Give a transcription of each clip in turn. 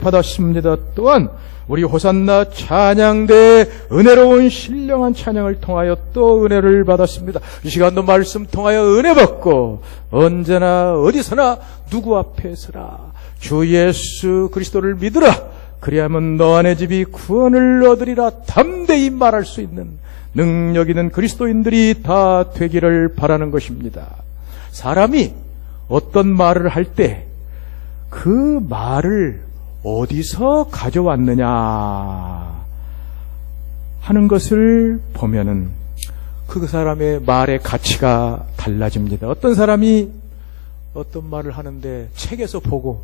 받았습니다. 또한 우리 호산나 찬양대의 은혜로운 신령한 찬양을 통하여 또 은혜를 받았습니다. 이 시간도 말씀 통하여 은혜 받고 언제나 어디서나 누구 앞에서나 주 예수 그리스도를 믿으라. 그리하면 너 안의 집이 구원을 얻으리라. 담대히 말할 수 있는 능력 있는 그리스도인들이 다 되기를 바라는 것입니다. 사람이 어떤 말을 할 때 그 말을 어디서 가져왔느냐 하는 것을 보면은 그 사람의 말의 가치가 달라집니다. 어떤 사람이 어떤 말을 하는데 책에서 보고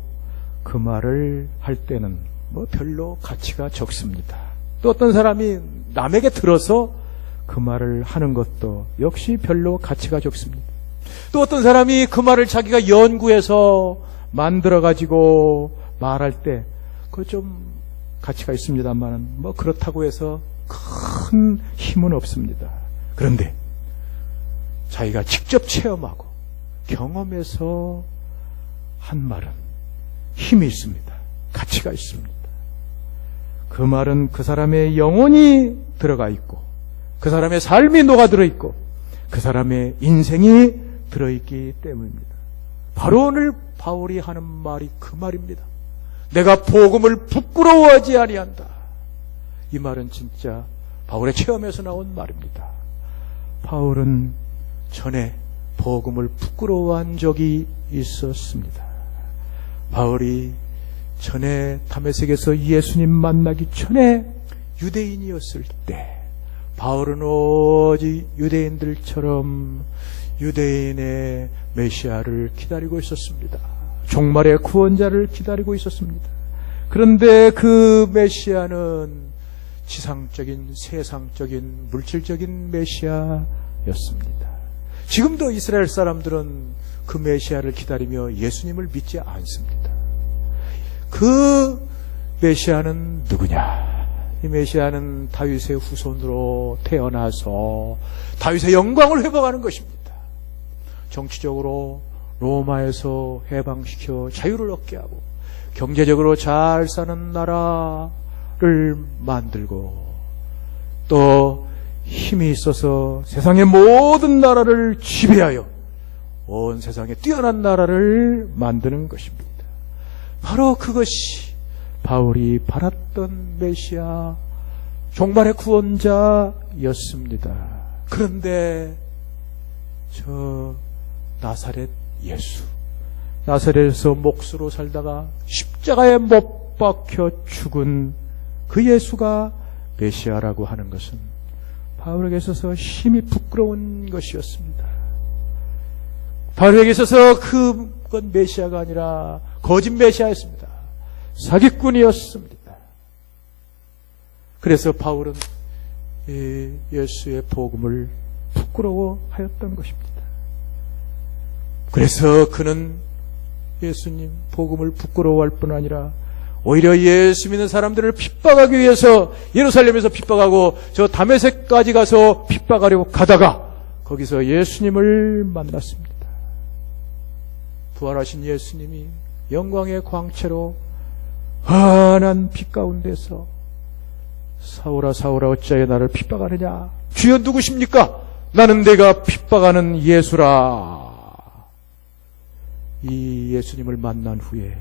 그 말을 할 때는 별로 가치가 적습니다. 또 어떤 사람이 남에게 들어서 그 말을 하는 것도 역시 별로 가치가 적습니다. 또 어떤 사람이 그 말을 자기가 연구해서 만들어가지고 말할 때 그거 좀 가치가 있습니다만 그렇다고 해서 큰 힘은 없습니다. 그런데 자기가 직접 체험하고 경험해서 한 말은 힘이 있습니다. 가치가 있습니다. 그 말은 그 사람의 영혼이 들어가 있고 그 사람의 삶이 녹아들어 있고 그 사람의 인생이 들어있기 때문입니다. 바로 오늘 바울이 하는 말이 그 말입니다. 내가 복음을 부끄러워하지 아니한다. 이 말은 진짜 바울의 체험에서 나온 말입니다. 바울은 전에 복음을 부끄러워한 적이 있었습니다. 바울이 전에 다메섹에서 예수님 만나기 전에 유대인이었을 때 바울은 오직 유대인들처럼 유대인의 메시아를 기다리고 있었습니다. 종말의 구원자를 기다리고 있었습니다. 그런데 그 메시아는 지상적인 세상적인 물질적인 메시아였습니다. 지금도 이스라엘 사람들은 그 메시아를 기다리며 예수님을 믿지 않습니다. 그 메시아는 누구냐? 이 메시아는 다윗의 후손으로 태어나서 다윗의 영광을 회복하는 것입니다. 정치적으로 로마에서 해방시켜 자유를 얻게 하고 경제적으로 잘 사는 나라를 만들고 또 힘이 있어서 세상의 모든 나라를 지배하여 온 세상에 뛰어난 나라를 만드는 것입니다. 바로 그것이 바울이 바랐던 메시아, 종말의 구원자였습니다. 그런데 저 나사렛 예수, 나사렛에서 목수로 살다가 십자가에 못 박혀 죽은 그 예수가 메시아라고 하는 것은 바울에게 있어서 심히 부끄러운 것이었습니다. 바울에게 있어서 그건 메시아가 아니라 거짓 메시아였습니다. 사기꾼이었습니다. 그래서 바울은 예수의 복음을 부끄러워하였던 것입니다. 그래서 그는 예수님 복음을 부끄러워할 뿐 아니라 오히려 예수 믿는 사람들을 핍박하기 위해서 예루살렘에서 핍박하고 저 다메섹까지 가서 핍박하려고 가다가 거기서 예수님을 만났습니다. 부활하신 예수님이 영광의 광채로 환한 빛 가운데서 사울아 사울아 어찌하여 나를 핍박하느냐? 주여 누구십니까? 나는 내가 핍박하는 예수라. 이 예수님을 만난 후에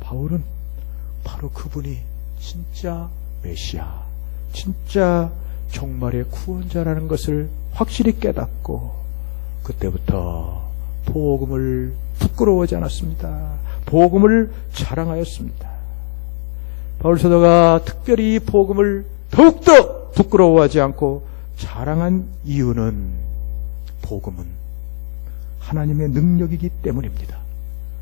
바울은 바로 그분이 진짜 메시아, 진짜 종말의 구원자라는 것을 확실히 깨닫고 그때부터 복음을 부끄러워하지 않았습니다. 복음을 자랑하였습니다. 바울 사도가 특별히 복음을 더욱더 부끄러워하지 않고 자랑한 이유는 복음은 하나님의 능력이기 때문입니다.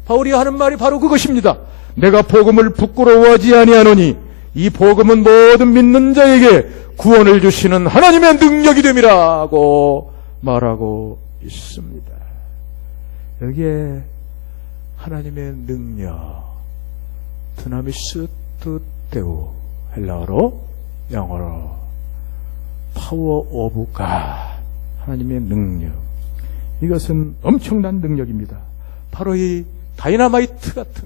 바울이 하는 말이 바로 그것입니다. 내가 복음을 부끄러워하지 아니하노니 이 복음은 모든 믿는 자에게 구원을 주시는 하나님의 능력이 됨이라고 말하고 있습니다. 여기에 하나님의 능력, 드나미스 뜻대우, 헬라어로 영어로 파워 오브 갓, 하나님의 능력. 이것은 엄청난 능력입니다. 바로 이 다이너마이트 같은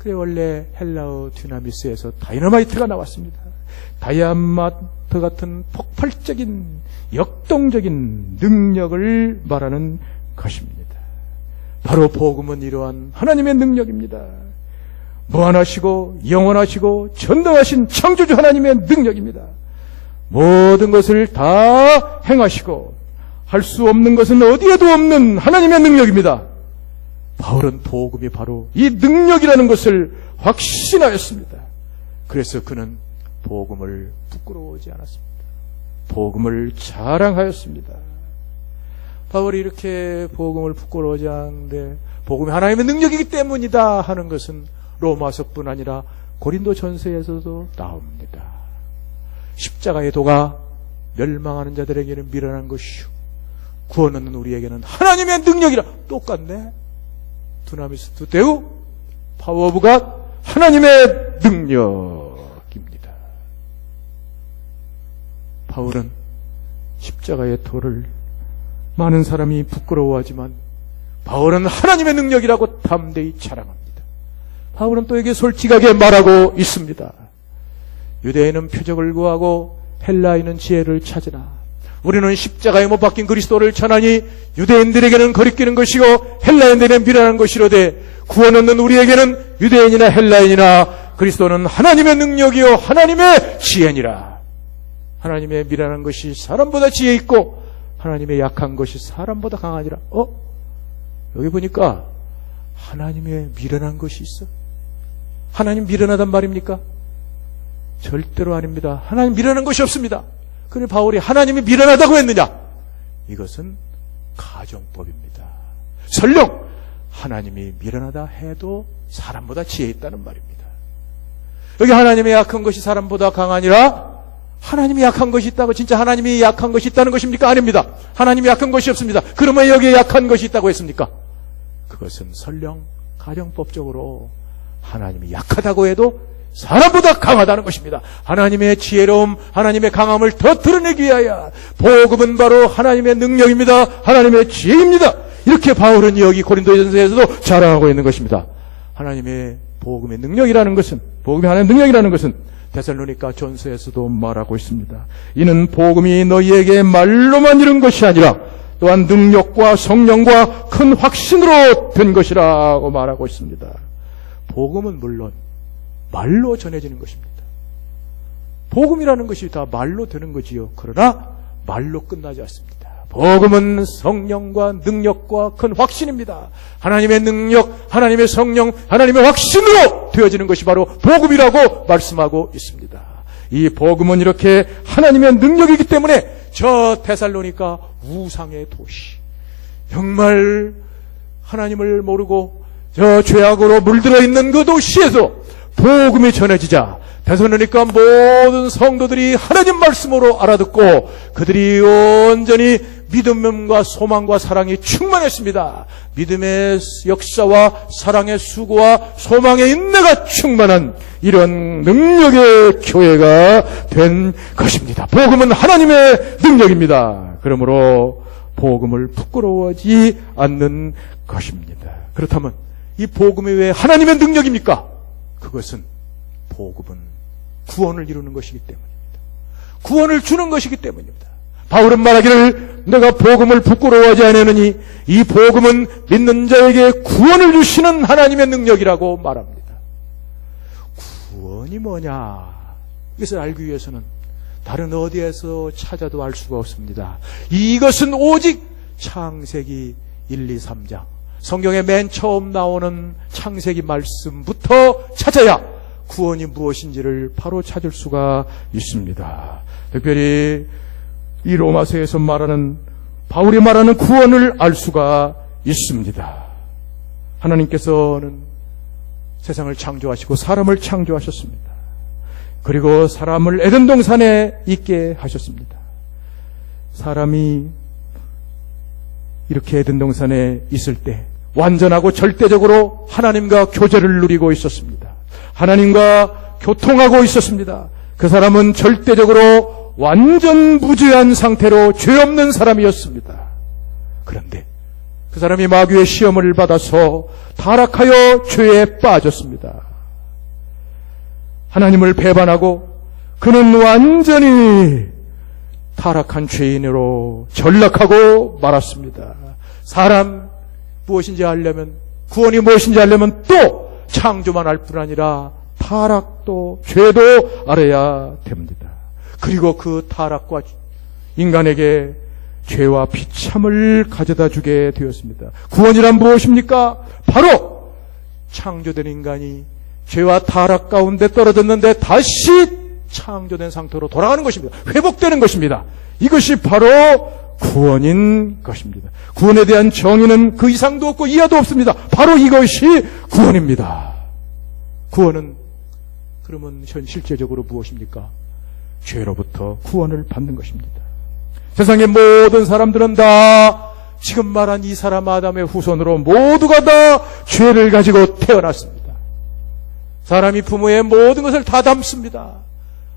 그래 원래 헬라어 듀나미스에서 다이너마이트가 나왔습니다. 다이아마트 같은 폭발적인 역동적인 능력을 말하는 것입니다. 바로 복음은 이러한 하나님의 능력입니다. 무한하시고 영원하시고 전능하신 창조주 하나님의 능력입니다. 모든 것을 다 행하시고 할 수 없는 것은 어디에도 없는 하나님의 능력입니다. 바울은 복음이 바로 이 능력이라는 것을 확신하였습니다. 그래서 그는 복음을 부끄러워하지 않았습니다. 복음을 자랑하였습니다. 바울이 이렇게 복음을 부끄러워하지 않는데 복음이 하나님의 능력이기 때문이다 하는 것은 로마서뿐 아니라 고린도 전서에서도 나옵니다. 십자가의 도가 멸망하는 자들에게는 미련한 것이요 구원 얻는 우리에게는 하나님의 능력이라. 똑같네. 두나미스 데우 파워 오브 갓, 하나님의 능력입니다. 바울은 십자가의 도를 많은 사람이 부끄러워하지만 바울은 하나님의 능력이라고 담대히 자랑합니다. 바울은 또 이게 솔직하게 말하고 있습니다. 유대인은 표적을 구하고 헬라인은 지혜를 찾으나 우리는 십자가에 못 박힌 그리스도를 전하니 유대인들에게는 거리끼는 것이고 헬라인들에게는 미련한 것이로되 구원 얻는 우리에게는 유대인이나 헬라인이나 그리스도는 하나님의 능력이요 하나님의 지혜니라. 하나님의 미련한 것이 사람보다 지혜 있고 하나님의 약한 것이 사람보다 강하니라. 여기 보니까 하나님의 미련한 것이 있어. 하나님 미련하단 말입니까? 절대로 아닙니다. 하나님 미련한 것이 없습니다. 그래 바울이 하나님이 미련하다고 했느냐? 이것은 가정법입니다. 설령 하나님이 미련하다 해도 사람보다 지혜 있다는 말입니다. 여기 하나님의 약한 것이 사람보다 강하니라. 하나님이 약한 것이 있다고 진짜 하나님이 약한 것이 있다는 것입니까? 아닙니다. 하나님이 약한 것이 없습니다. 그러면 여기에 약한 것이 있다고 했습니까? 그것은 설령 가정법적으로 하나님이 약하다고 해도 사람보다 강하다는 것입니다. 하나님의 지혜로움, 하나님의 강함을 더 드러내기 위하여 복음은 바로 하나님의 능력입니다. 하나님의 지혜입니다. 이렇게 바울은 여기 고린도전서에서도 자랑하고 있는 것입니다. 하나님의 복음의 능력이라는 것은, 복음이 하나님의 능력이라는 것은 데살로니가 전서에서도 말하고 있습니다. 이는 복음이 너희에게 말로만 이룬 것이 아니라 또한 능력과 성령과 큰 확신으로 된 것이라고 말하고 있습니다. 복음은 물론 말로 전해지는 것입니다. 복음이라는 것이 다 말로 되는 거지요. 그러나 말로 끝나지 않습니다. 복음은 성령과 능력과 큰 확신입니다. 하나님의 능력, 하나님의 성령, 하나님의 확신으로 되어지는 것이 바로 복음이라고 말씀하고 있습니다. 이 복음은 이렇게 하나님의 능력이기 때문에 저 데살로니가 우상의 도시, 정말 하나님을 모르고 저 죄악으로 물들어 있는 그 도시에서 복음이 전해지자 데살로니가 모든 성도들이 하나님 말씀으로 알아듣고 그들이 온전히 믿음과 소망과 사랑이 충만했습니다. 믿음의 역사와 사랑의 수고와 소망의 인내가 충만한 이런 능력의 교회가 된 것입니다. 복음은 하나님의 능력입니다. 그러므로 복음을 부끄러워하지 않는 것입니다. 그렇다면 이 복음이 왜 하나님의 능력입니까? 그것은 복음은 구원을 이루는 것이기 때문입니다. 구원을 주는 것이기 때문입니다. 바울은 말하기를 내가 복음을 부끄러워하지 않으니 이 복음은 믿는 자에게 구원을 주시는 하나님의 능력이라고 말합니다. 구원이 뭐냐? 이것을 알기 위해서는 다른 어디에서 찾아도 알 수가 없습니다. 이것은 오직 창세기 1, 2, 3장 성경의 맨 처음 나오는 창세기 말씀부터 찾아야 구원이 무엇인지를 바로 찾을 수가 있습니다. 특별히 이 로마서에서 말하는 바울이 말하는 구원을 알 수가 있습니다. 하나님께서는 세상을 창조하시고 사람을 창조하셨습니다. 그리고 사람을 에덴 동산에 있게 하셨습니다. 사람이 이렇게 에덴 동산에 있을 때 완전하고 절대적으로 하나님과 교제를 누리고 있었습니다. 하나님과 교통하고 있었습니다. 그 사람은 절대적으로 완전 무죄한 상태로 죄 없는 사람이었습니다. 그런데 그 사람이 마귀의 시험을 받아서 타락하여 죄에 빠졌습니다. 하나님을 배반하고 그는 완전히 타락한 죄인으로 전락하고 말았습니다. 사람 무엇인지 알려면, 구원이 무엇인지 알려면 또 창조만 알 뿐 아니라 타락도 죄도 알아야 됩니다. 그리고 그 타락과 인간에게 죄와 비참을 가져다 주게 되었습니다. 구원이란 무엇입니까? 바로 창조된 인간이 죄와 타락 가운데 떨어졌는데 다시 창조된 상태로 돌아가는 것입니다. 회복되는 것입니다. 이것이 바로 구원인 것입니다. 구원에 대한 정의는 그 이상도 없고 이하도 없습니다. 바로 이것이 구원입니다. 구원은 그러면 현실제적으로 무엇입니까? 죄로부터 구원을 받는 것입니다. 세상의 모든 사람들은 다 지금 말한 이 사람 아담의 후손으로 모두가 다 죄를 가지고 태어났습니다. 사람이 부모의 모든 것을 다 담습니다.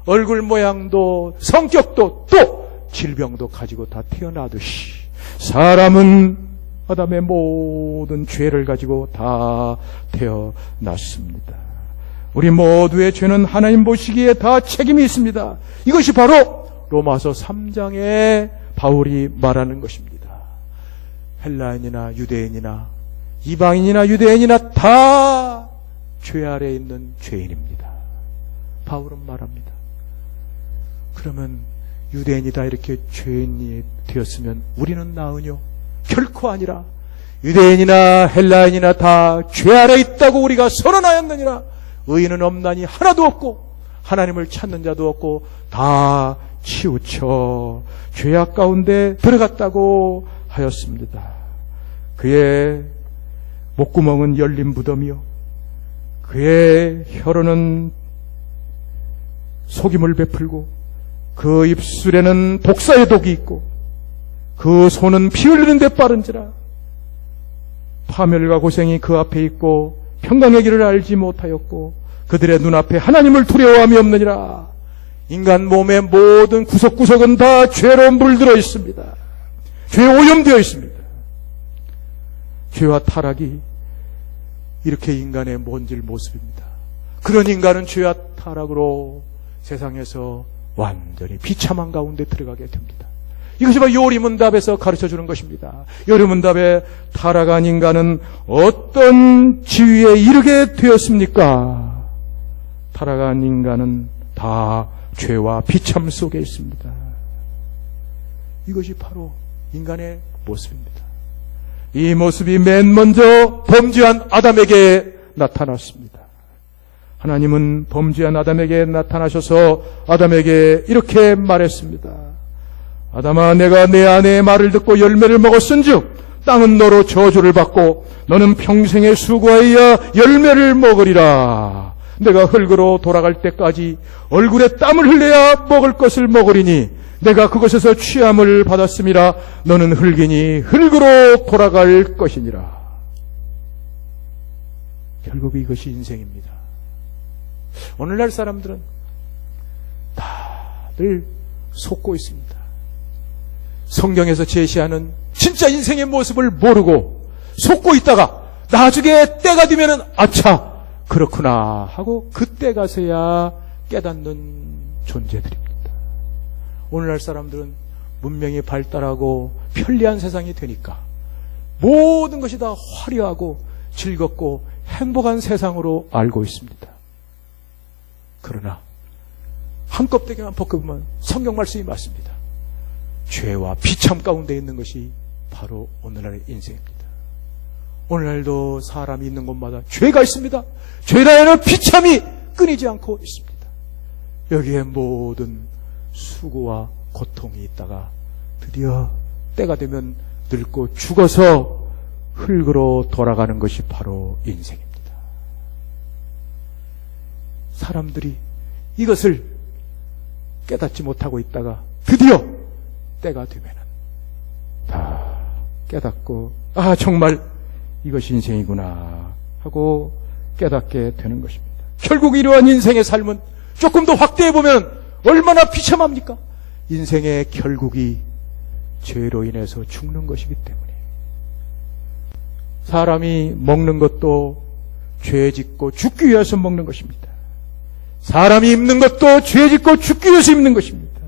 얼굴 모양도 성격도 또 질병도 가지고 다 태어나듯이 사람은 아담의 모든 죄를 가지고 다 태어났습니다. 우리 모두의 죄는 하나님 보시기에 다 책임이 있습니다. 이것이 바로 로마서 3장에 바울이 말하는 것입니다. 헬라인이나 유대인이나 이방인이나 유대인이나 다 죄 아래에 있는 죄인입니다. 바울은 말합니다. 그러면 유대인이다 이렇게 죄인이 되었으면 우리는 나으뇨? 결코 아니라 유대인이나 헬라인이나 다 죄 아래에 있다고 우리가 선언하였느니라. 의인은 없나니 하나도 없고 하나님을 찾는 자도 없고 다 치우쳐 죄악 가운데 들어갔다고 하였습니다. 그의 목구멍은 열린 무덤이요 그의 혀로는 속임을 베풀고 그 입술에는 독사의 독이 있고 그 손은 피 흘리는 데 빠른지라. 파멸과 고생이 그 앞에 있고 평강의 길을 알지 못하였고 그들의 눈앞에 하나님을 두려워함이 없느니라. 인간 몸의 모든 구석구석은 다 죄로 물들어 있습니다. 죄에 오염되어 있습니다. 죄와 타락이 이렇게 인간의 본질 모습입니다. 그런 인간은 죄와 타락으로 세상에서 완전히 비참한 가운데 들어가게 됩니다. 이것이 바로 요리문답에서 가르쳐주는 것입니다. 요리문답에 타락한 인간은 어떤 지위에 이르게 되었습니까? 타락한 인간은 다 죄와 비참 속에 있습니다. 이것이 바로 인간의 모습입니다. 이 모습이 맨 먼저 범죄한 아담에게 나타났습니다. 하나님은 범죄한 아담에게 나타나셔서 아담에게 이렇게 말했습니다. 아담아, 내가 내 아내의 말을 듣고 열매를 먹었은즉 땅은 너로 저주를 받고 너는 평생에 수고하여 열매를 먹으리라. 내가 흙으로 돌아갈 때까지 얼굴에 땀을 흘려야 먹을 것을 먹으리니 내가 그것에서 취함을 받았음이라. 너는 흙이니 흙으로 돌아갈 것이니라. 결국 이것이 인생입니다. 오늘날 사람들은 다들 속고 있습니다. 성경에서 제시하는 진짜 인생의 모습을 모르고 속고 있다가 나중에 때가 되면은 아차 그렇구나 하고 그때 가서야 깨닫는 존재들입니다. 오늘날 사람들은 문명이 발달하고 편리한 세상이 되니까 모든 것이 다 화려하고 즐겁고 행복한 세상으로 알고 있습니다. 그러나 한껍데기만 벗겨보면 성경 말씀이 맞습니다. 죄와 비참 가운데 있는 것이 바로 오늘날의 인생입니다. 오늘날도 사람이 있는 곳마다 죄가 있습니다. 죄라는 비참이 끊이지 않고 있습니다. 여기에 모든 수고와 고통이 있다가 드디어 때가 되면 늙고 죽어서 흙으로 돌아가는 것이 바로 인생입니다. 사람들이 이것을 깨닫지 못하고 있다가 드디어 때가 되면 다 깨닫고 정말 이것이 인생이구나 하고 깨닫게 되는 것입니다. 결국 이러한 인생의 삶은 조금 더 확대해보면 얼마나 비참합니까? 인생의 결국이 죄로 인해서 죽는 것이기 때문에 사람이 먹는 것도 죄 짓고 죽기 위해서 먹는 것입니다. 사람이 입는 것도 죄 짓고 죽기 위해서 입는 것입니다.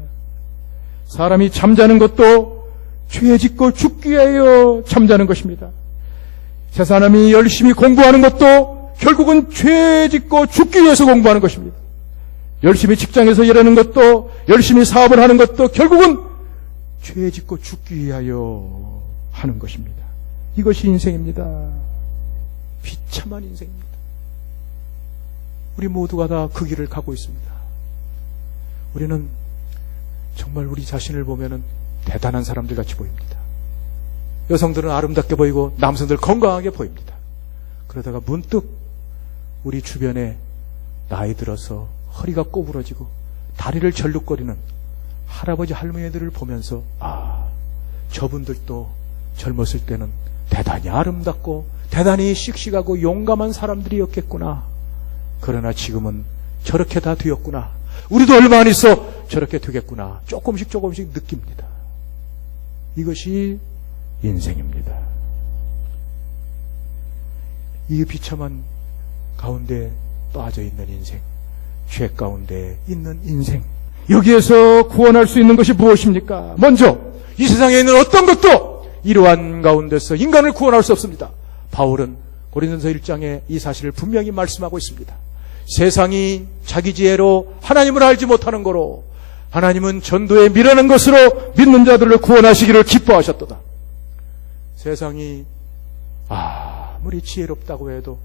사람이 잠자는 것도 죄 짓고 죽기 위하여 잠자는 것입니다. 세 사람이 열심히 공부하는 것도 결국은 죄 짓고 죽기 위해서 공부하는 것입니다. 열심히 직장에서 일하는 것도, 열심히 사업을 하는 것도 결국은 죄 짓고 죽기 위하여 하는 것입니다. 이것이 인생입니다. 비참한 인생입니다. 우리 모두가 다 그 길을 가고 있습니다. 우리는 정말 우리 자신을 보면은 대단한 사람들 같이 보입니다. 여성들은 아름답게 보이고 남성들 건강하게 보입니다. 그러다가 문득 우리 주변에 나이 들어서 허리가 꼬부러지고 다리를 절룩거리는 할아버지 할머니들을 보면서 저분들도 젊었을 때는 대단히 아름답고 대단히 씩씩하고 용감한 사람들이었겠구나. 그러나 지금은 저렇게 다 되었구나. 우리도 얼마 안 있어 저렇게 되겠구나. 조금씩 느낍니다. 이것이 인생입니다. 이 비참한 가운데 빠져있는 인생, 죄 가운데 있는 인생, 여기에서 구원할 수 있는 것이 무엇입니까? 먼저 이 세상에 있는 어떤 것도 이러한 가운데서 인간을 구원할 수 없습니다. 바울은 고린도전서 1장에 이 사실을 분명히 말씀하고 있습니다. 세상이 자기 지혜로 하나님을 알지 못하는 거로 하나님은 전도에 미련한 것으로 믿는 자들을 구원하시기를 기뻐하셨도다. 세상이 아무리 지혜롭다고 해도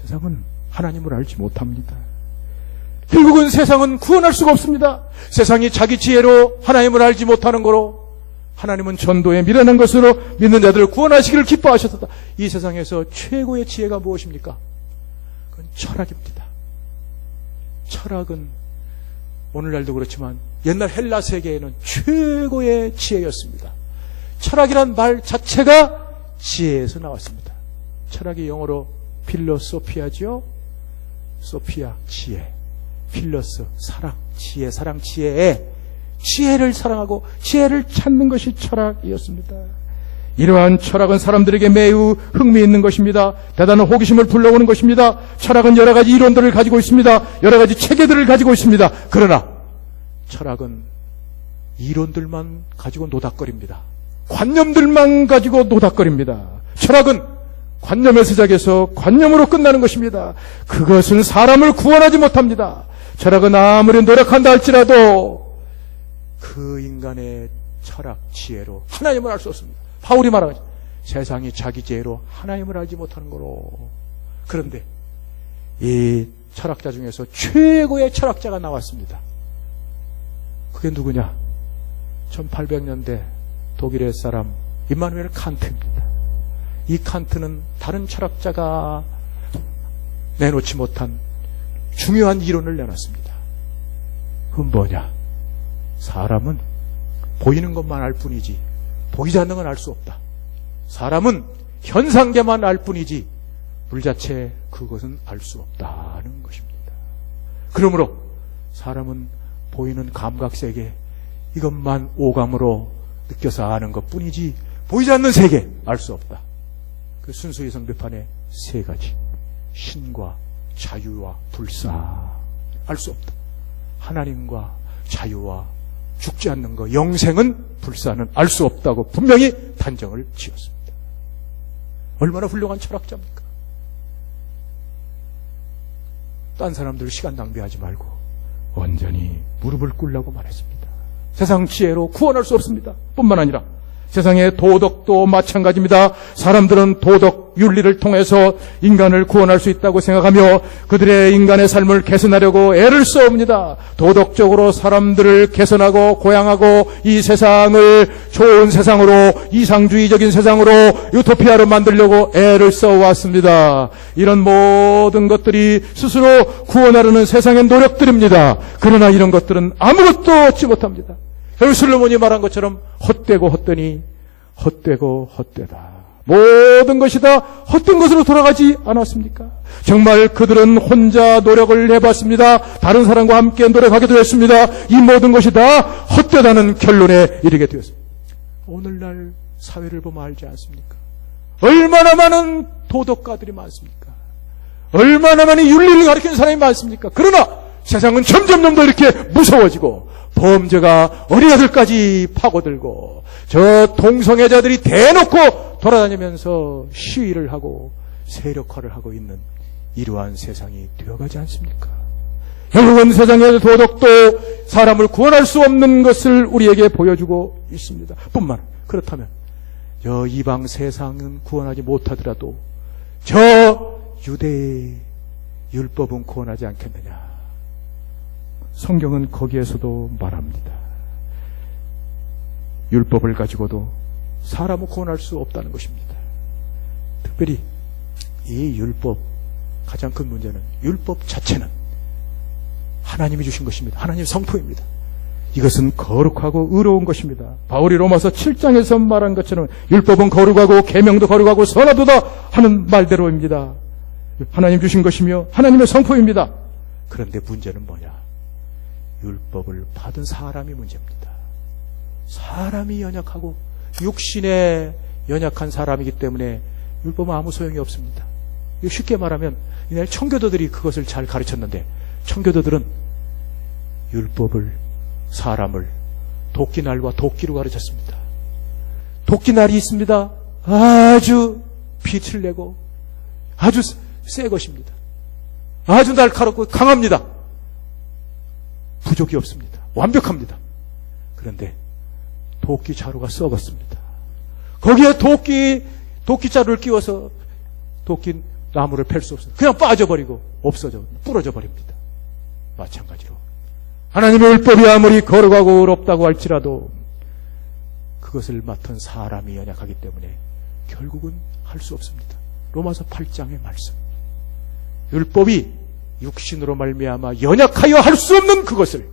세상은 하나님을 알지 못합니다. 결국은 세상은 구원할 수가 없습니다. 세상이 자기 지혜로 하나님을 알지 못하는 거로 하나님은 전도에 미련한 것으로 믿는 자들을 구원하시기를 기뻐하셨다. 이 세상에서 최고의 지혜가 무엇입니까? 그건 철학입니다. 철학은 오늘날도 그렇지만 옛날 헬라 세계에는 최고의 지혜였습니다. 철학이란 말 자체가 지혜에서 나왔습니다. 철학이 영어로 필로소피아죠. 소피아, 지혜. 필로스, 사랑, 지혜, 사랑, 지혜에 지혜를 사랑하고 지혜를 찾는 것이 철학이었습니다. 이러한 철학은 사람들에게 매우 흥미있는 것입니다. 대단한 호기심을 불러오는 것입니다. 철학은 여러 가지 이론들을 가지고 있습니다. 여러 가지 체계들을 가지고 있습니다. 그러나 철학은 이론들만 가지고 노닥거립니다. 관념들만 가지고 노닥거립니다. 철학은 관념에 시작해서 관념으로 끝나는 것입니다. 그것은 사람을 구원하지 못합니다. 철학은 아무리 노력한다 할지라도 그 인간의 철학, 지혜로 하나님을 알 수 없습니다. 바울이 말하죠. 세상이 자기 지혜로 하나님을 알지 못하는 거로. 그런데 이 철학자 중에서 최고의 철학자가 나왔습니다. 그게 누구냐? 1800년대 독일의 사람 임마누엘 칸트입니다. 이 칸트는 다른 철학자가 내놓지 못한 중요한 이론을 내놨습니다. 그건 뭐냐? 사람은 보이는 것만 알 뿐이지 보이지 않는 건 알 수 없다. 사람은 현상계만 알 뿐이지 물자체 그것은 알 수 없다는 것입니다. 그러므로 사람은 보이는 감각세계 이것만 오감으로 느껴서 아는 것뿐이지 보이지 않는 세계 알 수 없다. 그 순수의 성비판의 세 가지, 신과 자유와 불사 알 수 없다. 하나님과 자유와 죽지 않는 것, 영생은 불사는 알 수 없다고 분명히 단정을 지었습니다. 얼마나 훌륭한 철학자입니까? 딴 사람들 시간 낭비하지 말고 온전히 무릎을 꿇으라고 말했습니다. 세상 지혜로 구원할 수 없습니다. 뿐만 아니라 세상의 도덕도 마찬가지입니다. 사람들은 도덕, 윤리를 통해서 인간을 구원할 수 있다고 생각하며 그들의 인간의 삶을 개선하려고 애를 써옵니다. 도덕적으로 사람들을 개선하고 고양하고 이 세상을 좋은 세상으로, 이상주의적인 세상으로, 유토피아로 만들려고 애를 써왔습니다. 이런 모든 것들이 스스로 구원하려는 세상의 노력들입니다. 그러나 이런 것들은 아무것도 얻지 못합니다. 결국 솔로몬이 말한 것처럼 헛되고 헛되니 헛되고 헛되다. 모든 것이 다 헛된 것으로 돌아가지 않았습니까? 정말 그들은 혼자 노력을 해봤습니다. 다른 사람과 함께 노력하기도 했습니다. 이 모든 것이 다 헛되다는 결론에 이르게 되었습니다. 오늘날 사회를 보면 알지 않습니까? 얼마나 많은 도덕가들이 많습니까? 얼마나 많은 윤리를 가르치는 사람이 많습니까? 그러나 세상은 점점 더 이렇게 무서워지고 범죄가 어린아들까지 파고들고 저 동성애자들이 대놓고 돌아다니면서 시위를 하고 세력화를 하고 있는 이러한 세상이 되어가지 않습니까? 결국은 세상의 도덕도 사람을 구원할 수 없는 것을 우리에게 보여주고 있습니다. 뿐만 그렇다면 저 이방 세상은 구원하지 못하더라도 저 유대의 율법은 구원하지 않겠느냐. 성경은 거기에서도 말합니다. 율법을 가지고도 사람을 구원할 수 없다는 것입니다. 특별히 이 율법 가장 큰 문제는 율법 자체는 하나님이 주신 것입니다. 하나님의 성품입니다. 이것은 거룩하고 의로운 것입니다. 바울이 로마서 7장에서 말한 것처럼 율법은 거룩하고 계명도 거룩하고 선하도다 하는 말대로입니다. 하나님 주신 것이며 하나님의 성품입니다. 그런데 문제는 뭐냐? 율법을 받은 사람이 문제입니다. 사람이 연약하고 육신에 연약한 사람이기 때문에 율법은 아무 소용이 없습니다. 쉽게 말하면 옛날 청교도들이 그것을 잘 가르쳤는데 청교도들은 율법을 사람을 도끼날과 도끼로 가르쳤습니다. 도끼날이 있습니다. 아주 빛을 내고 아주 새 것입니다. 아주 날카롭고 강합니다. 부족이 없습니다. 완벽합니다. 그런데 도끼 자루가 썩었습니다. 거기에 도끼자루를 끼워서 도끼 나무를 펼 수 없습니다. 그냥 빠져버리고 없어져 부러져 버립니다. 마찬가지로 하나님의 율법이 아무리 거룩하고 의롭다고 할지라도 그것을 맡은 사람이 연약하기 때문에 결국은 할 수 없습니다. 로마서 8장의 말씀. 율법이 육신으로 말미암아 연약하여 할 수 없는 그것을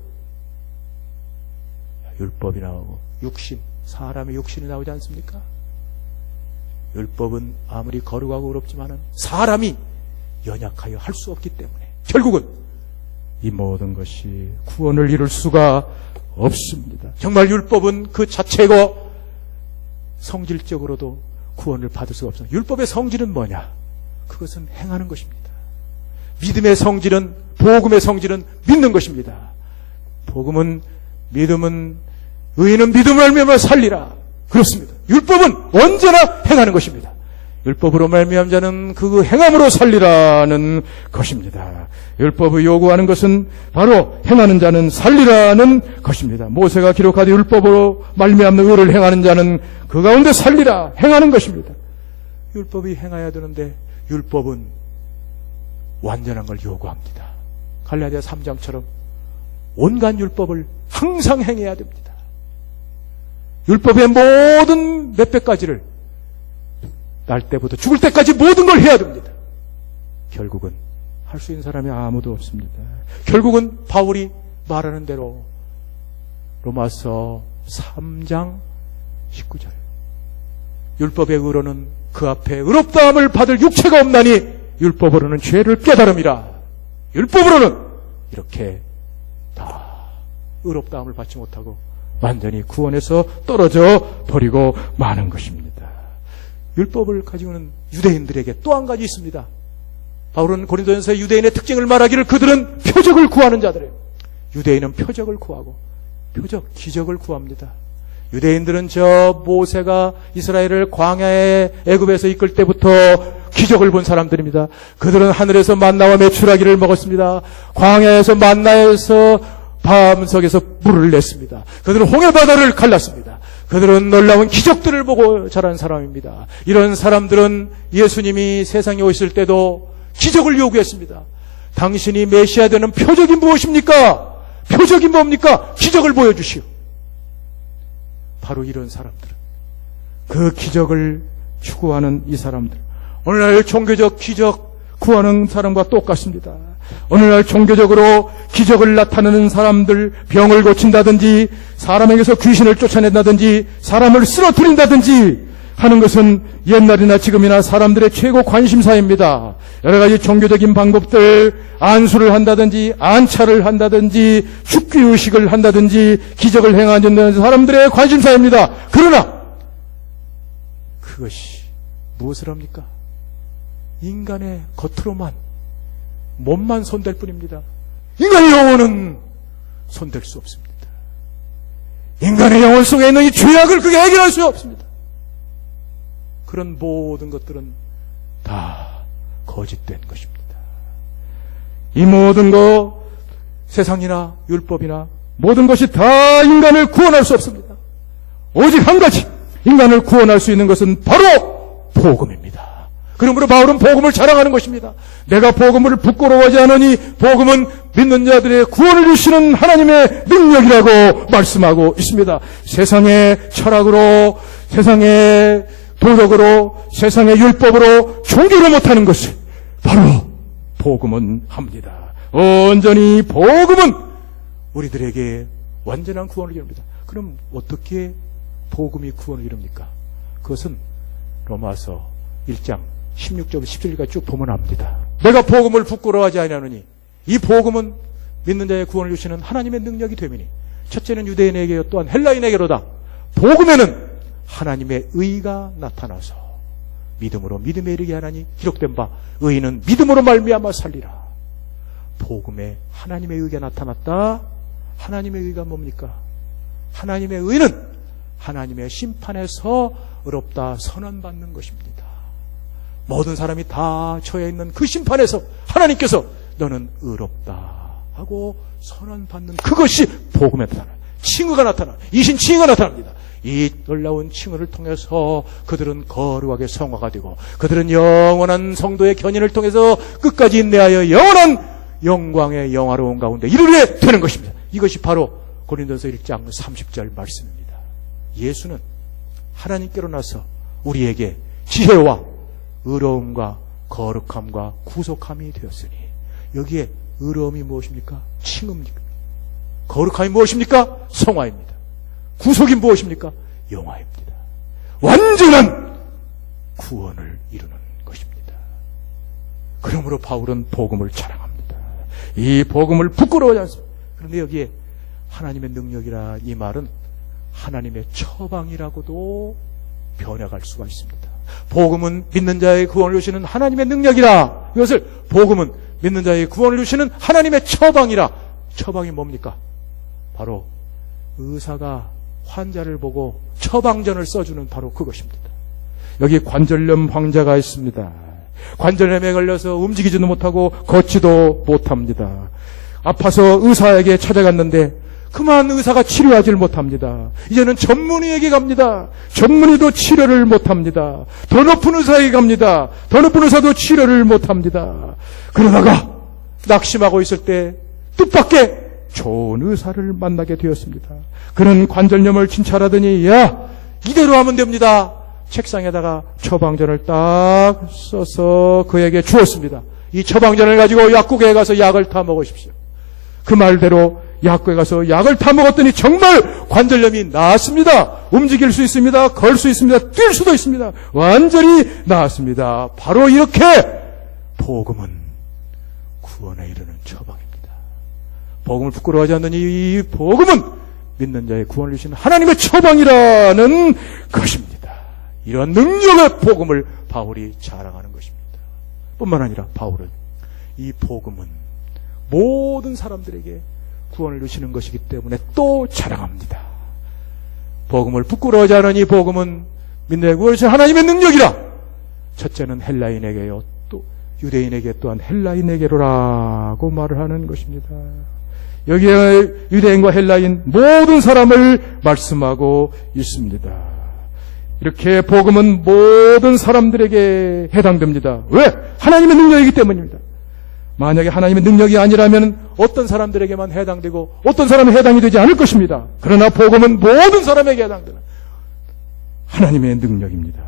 율법이 나오고 육신, 사람의 육신이 나오지 않습니까? 율법은 아무리 거룩하고 의롭지만은 사람이 연약하여 할 수 없기 때문에 결국은 이 모든 것이 구원을 이룰 수가 없습니다. 정말 율법은 그 자체고 성질적으로도 구원을 받을 수가 없습니다. 율법의 성질은 뭐냐? 그것은 행하는 것입니다. 믿음의 성질은, 복음의 성질은 믿는 것입니다. 복음은, 믿음은, 의인은 믿음을 알면 살리라. 그렇습니다. 율법은 언제나 행하는 것입니다. 율법으로 말미암은 자는 그 행함으로 살리라는 것입니다. 율법을 요구하는 것은 바로 행하는 자는 살리라는 것입니다. 모세가 기록하되 율법으로 말미암는 의를 행하는 자는 그 가운데 살리라 행하는 것입니다. 율법이 행해야 되는데 율법은 완전한 걸 요구합니다. 갈라디아 3장처럼 온갖 율법을 항상 행해야 됩니다. 율법의 모든 몇백 가지를 날 때부터 죽을 때까지 모든 걸 해야 됩니다. 결국은 할 수 있는 사람이 아무도 없습니다. 결국은 바울이 말하는 대로 로마서 3장 19절 율법의 의로는 그 앞에 의롭다함을 받을 육체가 없나니 율법으로는 죄를 깨달음이라. 율법으로는 이렇게 다 의롭다함을 받지 못하고 완전히 구원에서 떨어져 버리고 마는 것입니다. 율법을 가지고는 유대인들에게 또 한 가지 있습니다. 바울은 고린도전서의 유대인의 특징을 말하기를 그들은 표적을 구하는 자들이에요. 유대인은 표적을 구하고 기적을 구합니다. 유대인들은 저 모세가 이스라엘을 광야의 애굽에서 이끌 때부터 기적을 본 사람들입니다. 그들은 하늘에서 만나와 메추라기를 먹었습니다. 광야에서 만나에서 밤석에서 물을 냈습니다. 그들은 홍해바다를 갈랐습니다. 그들은 놀라운 기적들을 보고 자란 사람입니다. 이런 사람들은 예수님이 세상에 오실 때도 기적을 요구했습니다. 당신이 메시아 되는 표적이 무엇입니까? 표적이 뭡니까? 기적을 보여주시오. 바로 이런 사람들은 그 기적을 추구하는 이 사람들, 오늘날 종교적 기적 구하는 사람과 똑같습니다. 오늘날 종교적으로 기적을 나타내는 사람들, 병을 고친다든지 사람에게서 귀신을 쫓아낸다든지 사람을 쓰러뜨린다든지 하는 것은 옛날이나 지금이나 사람들의 최고 관심사입니다. 여러 가지 종교적인 방법들, 안수를 한다든지 안차를 한다든지 죽기의식을 한다든지 기적을 행하는 사람들의 관심사입니다. 그러나 그것이 무엇을 합니까? 인간의 겉으로만 몸만 손댈 뿐입니다. 인간의 영혼은 손댈 수 없습니다. 인간의 영혼 속에 있는 이 죄악을 그게 해결할 수 없습니다. 그런 모든 것들은 다 거짓된 것입니다. 이 모든 것, 세상이나 율법이나 모든 것이 다 인간을 구원할 수 없습니다. 오직 한 가지 인간을 구원할 수 있는 것은 바로 복음입니다. 그러므로 바울은 복음을 자랑하는 것입니다. 내가 복음을 부끄러워하지 않으니 복음은 믿는 자들의 구원을 주시는 하나님의 능력이라고 말씀하고 있습니다. 세상의 철학으로, 세상의 도덕으로, 세상의 율법으로 종교를 못하는 것을 바로 복음은 합니다. 온전히 복음은 우리들에게 완전한 구원을 이룹니다. 그럼 어떻게 복음이 구원을 이룹니까? 그것은 로마서 1장 16절 17절까지 쭉 보면 압니다. 내가 복음을 부끄러워하지 아니하노니 이 복음은 믿는 자의 구원을 주시는 하나님의 능력이 되미니 첫째는 유대인에게 또한 헬라인에게로다. 복음에는 하나님의 의가 나타나서 믿음으로 믿음에 이르게 하나니 기록된 바 의인은 믿음으로 말미암아 살리라. 복음에 하나님의 의가 나타났다. 하나님의 의가 뭡니까? 하나님의 의는 하나님의 심판에서 의롭다 선언받는 것입니다. 모든 사람이 다 처해 있는 그 심판에서 하나님께서 너는 의롭다 하고 선언받는 그것이 복음에 나타나. 칭의가 나타나. 이신 칭의가 나타납니다. 이 놀라운 칭의를 통해서 그들은 거룩하게 성화가 되고 그들은 영원한 성도의 견인을 통해서 끝까지 인내하여 영원한 영광의 영화로운 가운데 이르게 되는 것입니다. 이것이 바로 고린도서 1장 30절 말씀입니다. 예수는 하나님께로 나서 우리에게 지혜와 의로움과 거룩함과 구속함이 되었으니 여기에 의로움이 무엇입니까? 칭의입니까? 거룩함이 무엇입니까? 성화입니다. 구속이 무엇입니까? 영화입니다. 완전한 구원을 이루는 것입니다. 그러므로 바울은 복음을 자랑합니다. 이 복음을 부끄러워하지 않습니다. 그런데 여기에 하나님의 능력이라 이 말은 하나님의 처방이라고도 변해갈 수가 있습니다. 복음은 믿는 자의 구원을 주시는 하나님의 능력이라. 이것을 복음은 믿는 자의 구원을 주시는 하나님의 처방이라. 처방이 뭡니까? 바로 의사가 환자를 보고 처방전을 써주는 바로 그것입니다. 여기 관절염 환자가 있습니다. 관절염에 걸려서 움직이지도 못하고 걷지도 못합니다. 아파서 의사에게 찾아갔는데 그만 의사가 치료하지를 못합니다. 이제는 전문의에게 갑니다. 전문의도 치료를 못합니다. 더 높은 의사에게 갑니다. 더 높은 의사도 치료를 못합니다. 그러다가 낙심하고 있을 때 뜻밖의 좋은 의사를 만나게 되었습니다. 그는 관절염을 진찰하더니 야 이대로 하면 됩니다. 책상에다가 처방전을 딱 써서 그에게 주었습니다. 이 처방전을 가지고 약국에 가서 약을 타 먹으십시오. 그 말대로 약국에 가서 약을 타 먹었더니 정말 관절염이 나았습니다. 움직일 수 있습니다. 걸 수 있습니다. 뛸 수도 있습니다. 완전히 나았습니다. 바로 이렇게 복음은 구원에 이르는 처방입니다. 복음을 부끄러워하지 않는 이 복음은 믿는 자의 구원을 주시는 하나님의 처방이라는 것입니다. 이러한 능력의 복음을 바울이 자랑하는 것입니다. 뿐만 아니라 바울은 이 복음은 모든 사람들에게 구원을 주시는 것이기 때문에 또 자랑합니다. 복음을 부끄러워하지 않은 이 복음은 믿는 자의 구원을 주시는 하나님의 능력이라. 첫째는 헬라인에게요, 또 유대인에게 또한 헬라인에게로라고 말을 하는 것입니다. 여기에 유대인과 헬라인 모든 사람을 말씀하고 있습니다. 이렇게 복음은 모든 사람들에게 해당됩니다. 왜? 하나님의 능력이기 때문입니다. 만약에 하나님의 능력이 아니라면 어떤 사람들에게만 해당되고 어떤 사람은 해당이 되지 않을 것입니다. 그러나 복음은 모든 사람에게 해당되는 하나님의 능력입니다.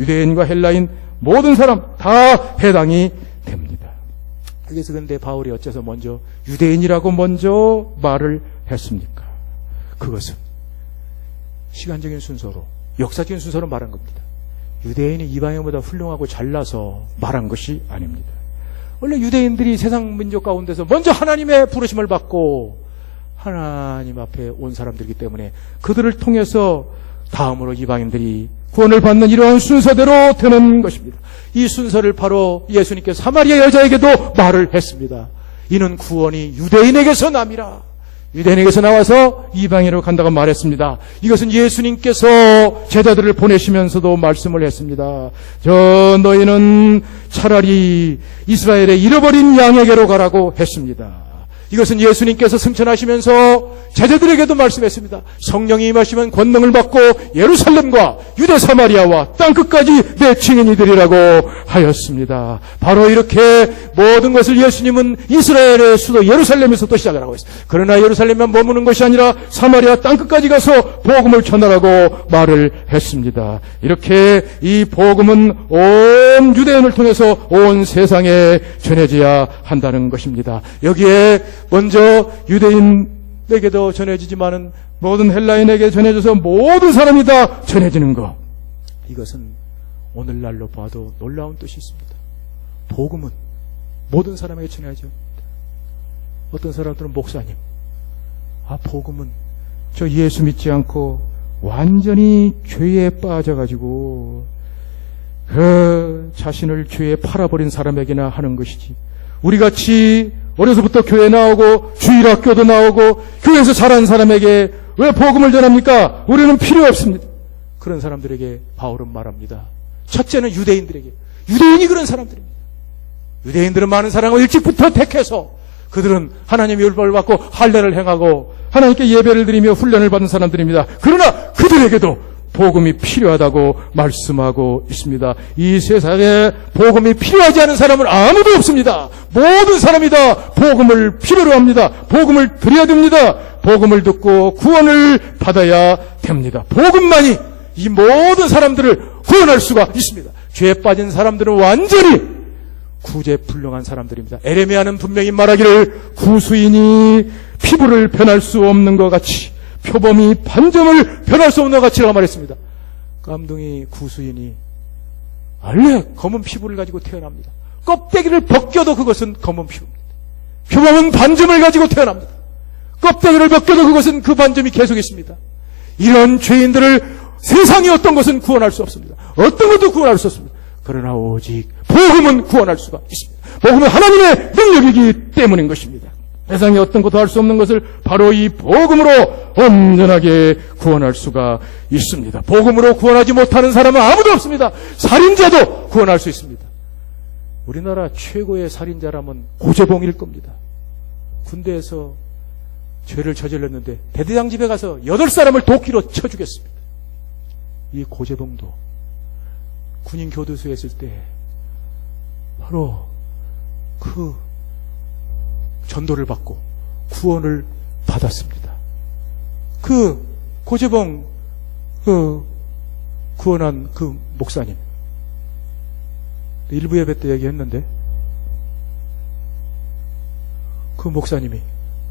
유대인과 헬라인 모든 사람 다 해당이 됩니다. 그래서 근데 바울이 어째서 먼저 유대인이라고 먼저 말을 했습니까? 그것은 시간적인 순서로, 역사적인 순서로 말한 겁니다. 유대인이 이방인보다 훌륭하고 잘나서 말한 것이 아닙니다. 원래 유대인들이 세상 민족 가운데서 먼저 하나님의 부르심을 받고 하나님 앞에 온 사람들이기 때문에 그들을 통해서 다음으로 이방인들이 구원을 받는 이러한 순서대로 되는 것입니다. 이 순서를 바로 예수님께서 사마리아 여자에게도 말을 했습니다. 이는 구원이 유대인에게서 남이라. 유대인에게서 나와서 이방인으로 간다고 말했습니다. 이것은 예수님께서 제자들을 보내시면서도 말씀을 했습니다. 너희는 차라리 이스라엘의 잃어버린 양에게로 가라고 했습니다. 이것은 예수님께서 승천하시면서 제자들에게도 말씀했습니다. 성령이 임하시면 권능을 받고 예루살렘과 유대 사마리아와 땅끝까지 내 증인이 되리라고 하였습니다. 바로 이렇게 모든 것을 예수님은 이스라엘의 수도 예루살렘에서부터 시작을 하고 있습니다. 그러나 예루살렘만 머무는 것이 아니라 사마리아 땅끝까지 가서 복음을 전하라고 말을 했습니다. 이렇게 이 복음은 온 유대인을 통해서 온 세상에 전해져야 한다는 것입니다. 여기에 먼저 유대인에게도 전해지지만은 모든 헬라인에게 전해져서 모든 사람이 다 전해지는 것. 이것은 오늘날로 봐도 놀라운 뜻이 있습니다. 복음은 모든 사람에게 전해야죠. 어떤 사람들은 목사님, 복음은 저 예수 믿지 않고 완전히 죄에 빠져가지고 자신을 죄에 팔아버린 사람에게나 하는 것이지. 우리같이 어려서부터 교회 나오고 주일학교도 나오고 교회에서 자란 사람에게 왜 복음을 전합니까? 우리는 필요 없습니다. 그런 사람들에게 바울은 말합니다. 첫째는 유대인들에게. 유대인이 그런 사람들입니다. 유대인들은 많은 사람을 일찍부터 택해서 그들은 하나님의 율법을 받고 할례를 행하고 하나님께 예배를 드리며 훈련을 받은 사람들입니다. 그러나 그들에게도 복음이 필요하다고 말씀하고 있습니다. 이 세상에 복음이 필요하지 않은 사람은 아무도 없습니다. 모든 사람이 다 복음을 필요로 합니다. 복음을 드려야 됩니다. 복음을 듣고 구원을 받아야 됩니다. 복음만이 이 모든 사람들을 구원할 수가 있습니다. 죄에 빠진 사람들은 완전히 구제불능한 사람들입니다. 에레미야는 분명히 말하기를 구수인이 피부를 변할 수 없는 것 같이 표범이 반점을 변할 수 없는 것 같이라고 말했습니다. 깜둥이 구수인이 원래 검은 피부를 가지고 태어납니다. 껍데기를 벗겨도 그것은 검은 피부입니다. 표범은 반점을 가지고 태어납니다. 껍데기를 벗겨도 그것은 그 반점이 계속 있습니다. 이런 죄인들을 세상이 어떤 것은 구원할 수 없습니다. 어떤 것도 구원할 수 없습니다. 그러나 오직 복음은 구원할 수가 있습니다. 복음은 하나님의 능력이기 때문인 것입니다. 세상에 어떤 것도 할 수 없는 것을 바로 이 복음으로 온전하게 구원할 수가 있습니다. 복음으로 구원하지 못하는 사람은 아무도 없습니다. 살인자도 구원할 수 있습니다. 우리나라 최고의 살인자라면 고재봉일 겁니다. 군대에서 죄를 저질렀는데 대대장 집에 가서 8사람을 도끼로 쳐 죽였습니다. 이 고재봉도 군인 교도소에 있을 때 바로 그 전도를 받고 구원을 받았습니다. 그 고재봉 구원한 그 목사님 일부 예배 때 얘기했는데 그 목사님이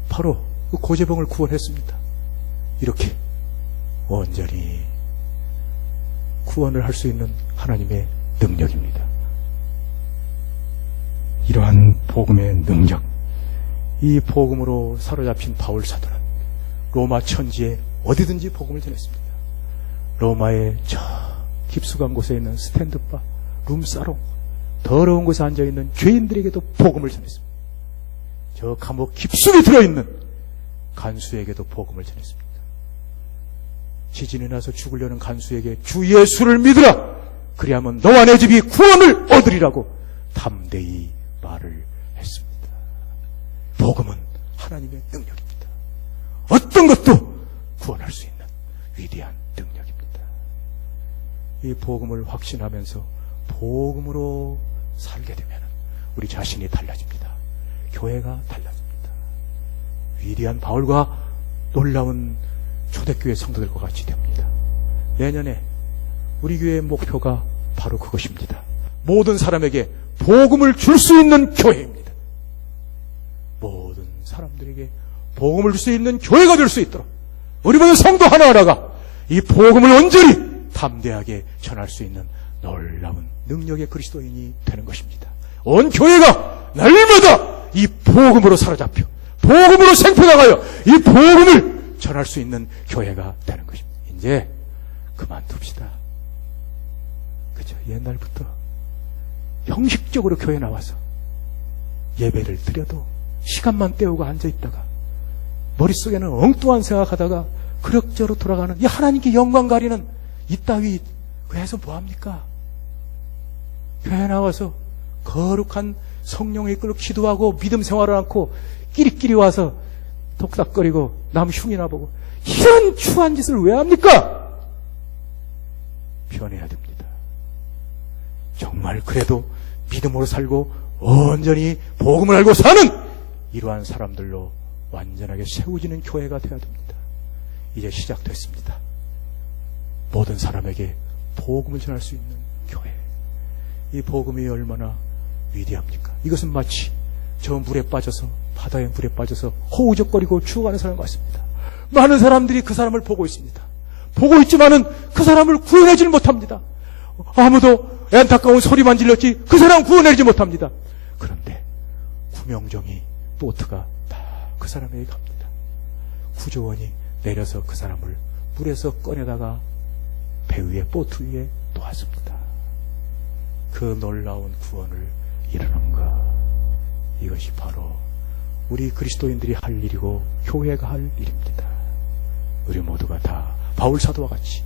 바로 그 고재봉을 구원했습니다. 이렇게 온전히 구원을 할 수 있는 하나님의 능력입니다. 이러한 복음의 능력, 이 복음으로 사로잡힌 바울 사도는 로마 천지에 어디든지 복음을 전했습니다. 로마의 저 깊숙한 곳에 있는 스탠드바, 룸사롱, 더러운 곳에 앉아있는 죄인들에게도 복음을 전했습니다. 저 감옥 깊숙이 들어있는 간수에게도 복음을 전했습니다. 지진이 나서 죽으려는 간수에게 주 예수를 믿으라, 그리하면 너와 내 집이 구원을 얻으리라고 담대히 말을 했습니다. 복음은 하나님의 능력입니다. 어떤 것도 구원할 수 있는 위대한 능력입니다. 이 복음을 확신하면서 복음으로 살게 되면 우리 자신이 달라집니다. 교회가 달라집니다. 위대한 바울과 놀라운 초대교회 성도들과 같이 됩니다. 내년에 우리 교회의 목표가 바로 그것입니다. 모든 사람에게 복음을 줄 수 있는 교회입니다. 모든 사람들에게 복음을 줄 수 있는 교회가 될 수 있도록 우리 모든 성도 하나하나가 이 복음을 온전히 담대하게 전할 수 있는 놀라운 능력의 그리스도인이 되는 것입니다. 온 교회가 날마다 이 복음으로 사로잡혀 복음으로 생포나가여 이 복음을 전할 수 있는 교회가 되는 것입니다. 이제 그만둡시다. 그죠? 옛날부터 형식적으로 교회 나와서 예배를 드려도 시간만 때우고 앉아있다가 머릿속에는 엉뚱한 생각하다가 그럭저럭 돌아가는 이 하나님께 영광 가리는 이따위 교회에서 뭐합니까? 교회 나와서 거룩한 성령의 이끌로 기도하고 믿음 생활을 않고 끼리끼리 와서 독닥거리고 남 흉이나 보고 이런 추한 짓을 왜 합니까? 변해야 됩니다. 정말 그래도 믿음으로 살고 온전히 복음을 알고 사는 이러한 사람들로 완전하게 세워지는 교회가 되어야 됩니다. 이제 시작됐습니다. 모든 사람에게 복음을 전할 수 있는 교회. 이 복음이 얼마나 위대합니까? 이것은 마치 저 물에 빠져서 바다의 물에 빠져서 허우적거리고 죽어가는 사람 같습니다. 많은 사람들이 그 사람을 보고 있습니다. 보고 있지만은 그 사람을 구원하지 못합니다. 아무도 안타까운 소리만 질렀지 그 사람 구원하지 못합니다. 그런데 구명정이 보트가 다 그 사람에게 갑니다. 구조원이 내려서 그 사람을 물에서 꺼내다가 배 위에 보트 위에 놓았습니다. 그 놀라운 구원을 이루는 것, 이것이 바로 우리 그리스도인들이 할 일이고 교회가 할 일입니다. 우리 모두가 다 바울 사도와 같이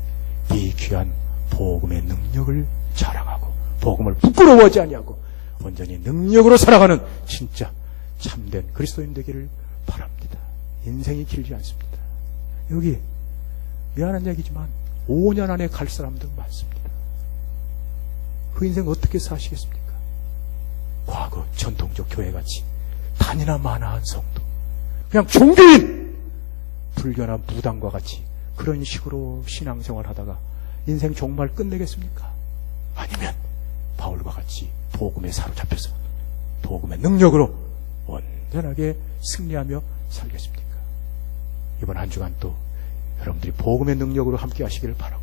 이 귀한 복음의 능력을 자랑하고 복음을 부끄러워하지 아니하고 온전히 능력으로 살아가는 진짜 참된 그리스도인 되기를 바랍니다. 인생이 길지 않습니다. 여기 미안한 얘기지만 5년 안에 갈 사람들 많습니다. 그 인생 어떻게 사시겠습니까? 과거 전통적 교회같이 단이나 마나한 성도, 그냥 종교인, 불교나 무당과 같이 그런 식으로 신앙생활 하다가 인생 정말 끝내겠습니까? 아니면 바울과 같이 복음에 사로잡혀서 복음의 능력으로 온전하게 승리하며 살겠습니까? 이번 한 주간 또 여러분들이 복음의 능력으로 함께 하시기를 바라고,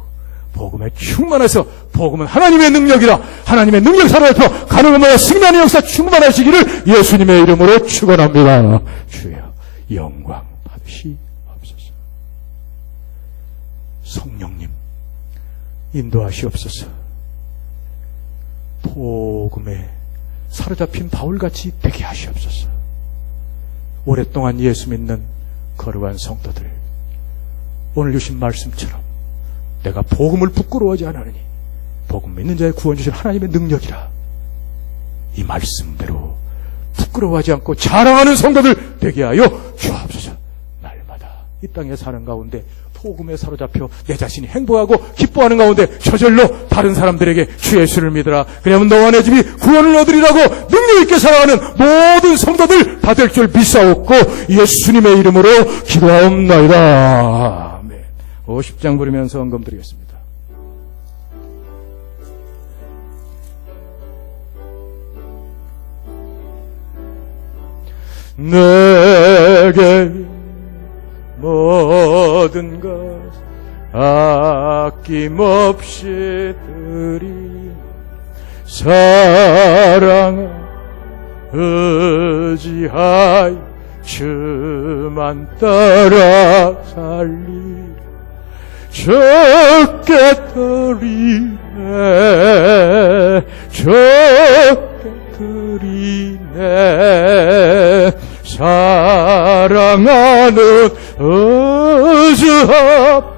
복음에 충만해서 복음은 하나님의 능력이라 하나님의 능력 사로잡혀 가능하면 승리하는 역사 충만하시기를 예수님의 이름으로 축원합니다. 주여 영광 받으시옵소서. 성령님 인도하시옵소서. 복음에 사로잡힌 바울같이 되게 하시옵소서. 오랫동안 예수 믿는 거룩한 성도들, 오늘 주신 말씀처럼 내가 복음을 부끄러워하지 않으니 복음 믿는 자의 구원 주신 하나님의 능력이라, 이 말씀대로 부끄러워하지 않고 자랑하는 성도들 되게 하여 주옵소서. 날마다 이 땅에 사는 가운데 복음에 사로잡혀 내 자신이 행복하고 기뻐하는 가운데 저절로 다른 사람들에게 주 예수를 믿으라, 그러면 너와 내 집이 구원을 얻으리라고 능력 있게 살아가는 모든 성도들 다 될 줄 믿사옵고 예수님의 이름으로 기도하옵나이다. 아멘. 50장 부르면서 헌금 드리겠습니다. 내게 모든 것 아낌없이 드리 사랑에 의지하여 주만 따라 살리 적게 드리네 적게 드리네 사랑하는 의지합